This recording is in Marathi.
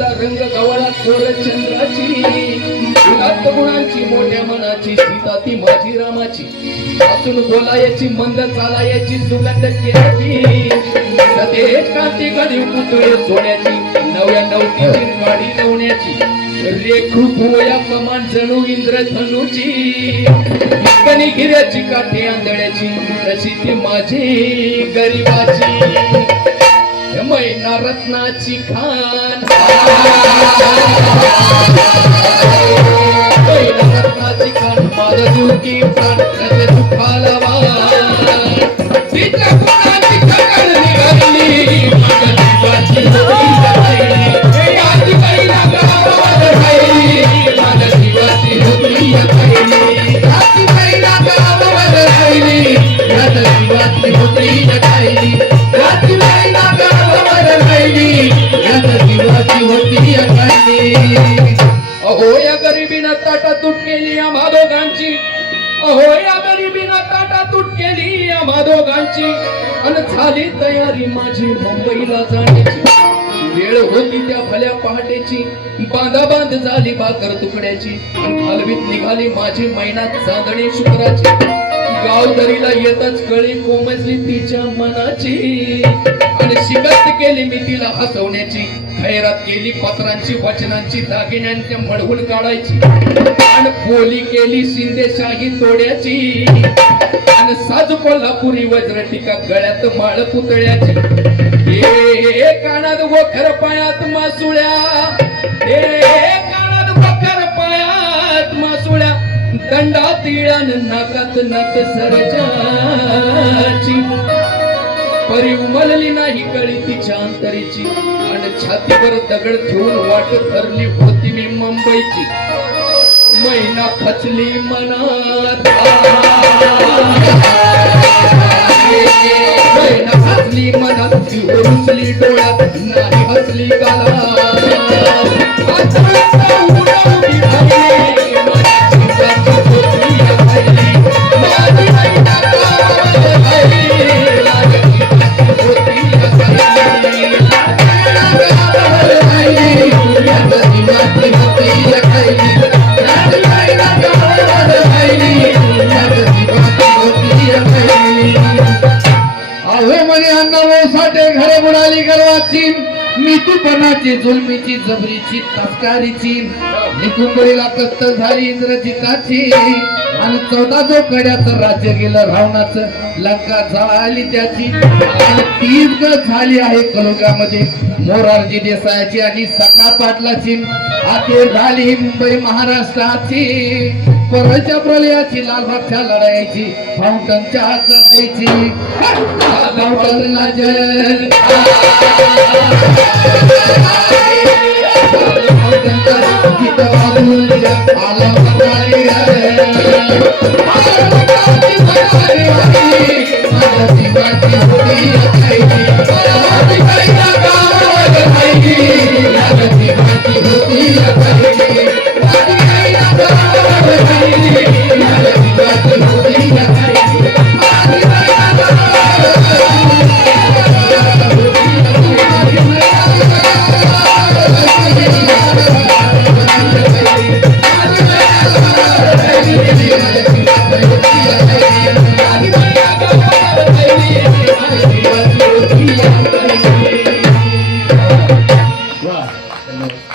साधा रंग गवळा कोर चंद्राची उदात्त गुणांची मोठ्या मनाची सीता ती माझी रामाची असून बोलायची मंद चालायची सुगंध केल्याची सतेज कांती गाडी पुतळे सोन्याची नव्या नवतीची गाडी नवण्याची रेखू भुवया कमान जणू इंद्रधनुची कणी गिऱ्याची काठी आंधळ्याची तशी ती माझी गरीबाची मैना रत्नाची खान मैना रत्नाची खान माझं दुःखी प्राण त्याचे दुःखाला वाण तिच्या गुणाची खगड निघाली माझ्या जीवाची होती जगायली याची मैना गावात राहिली माझ्या जीवाची होती जगायली याची मैना गावात राहिली माझ्या जीवाची होती जगायली याची मैना अहो या गरिबीनं ताटा तुट केली आम्हा दोघांची अहो या गरिबीनं ताटा तुट केली आम्हा दोघांची आणि झाली तयारी माझी मुंबईला जाण्याची वेळ होती त्या भल्या पहाटेची बांधाबांध झाली भाकर तुकड्याची हलवीत निघाली माझी मैना चांदणी शुक्राची गावदरीला येतच कळी कोमजली तिच्या मनाची आणि शिकस्त केली मी तिला हसवण्याची खैरात केली पत्रांची वचनांची दागिन्यांच्या मडवून काढायची आणि बोली केली शिंदेशाही तोड्याची आणि साजू कोल्हापुरी वज्रटिका गळ्यात माळ पुतळ्याची हे कानात वखर पायात मासुळ्या हे कानात वखर पायात मासुळ्या दंडा तिळान नाकात नत सरजाची परी उमलली नाही कळी तिच्या अंतरीची आणि छातीवर दगड ठेवून वाट धरली होती मी मुंबईची मैना खचली मनात मैना खचली मनात रुसली डोळ्यात नाही हसली गालात घरे बुडाली गर्वाची मितूपणाची जुलमीची जबरीची तस्कारीची निकुंबरीला कत्तल झाली इंद्रजिताची आणि 14 जो कड्याचं राज्य गेलं रावणाचं लंका जळाली त्याची आणि 30 गत झाली आहे कलुगामध्ये मोरारजी देसाईची आणि सखा पाटलाची अखेर झाली मुंबई महाराष्ट्राची परळच्या प्रलयाची लालबागच्या लढाईची फाउंटनच्या लढाईची फाउंटनला जय गीत वाजून आला सकाळी माझ्या जीवाची होती Wow.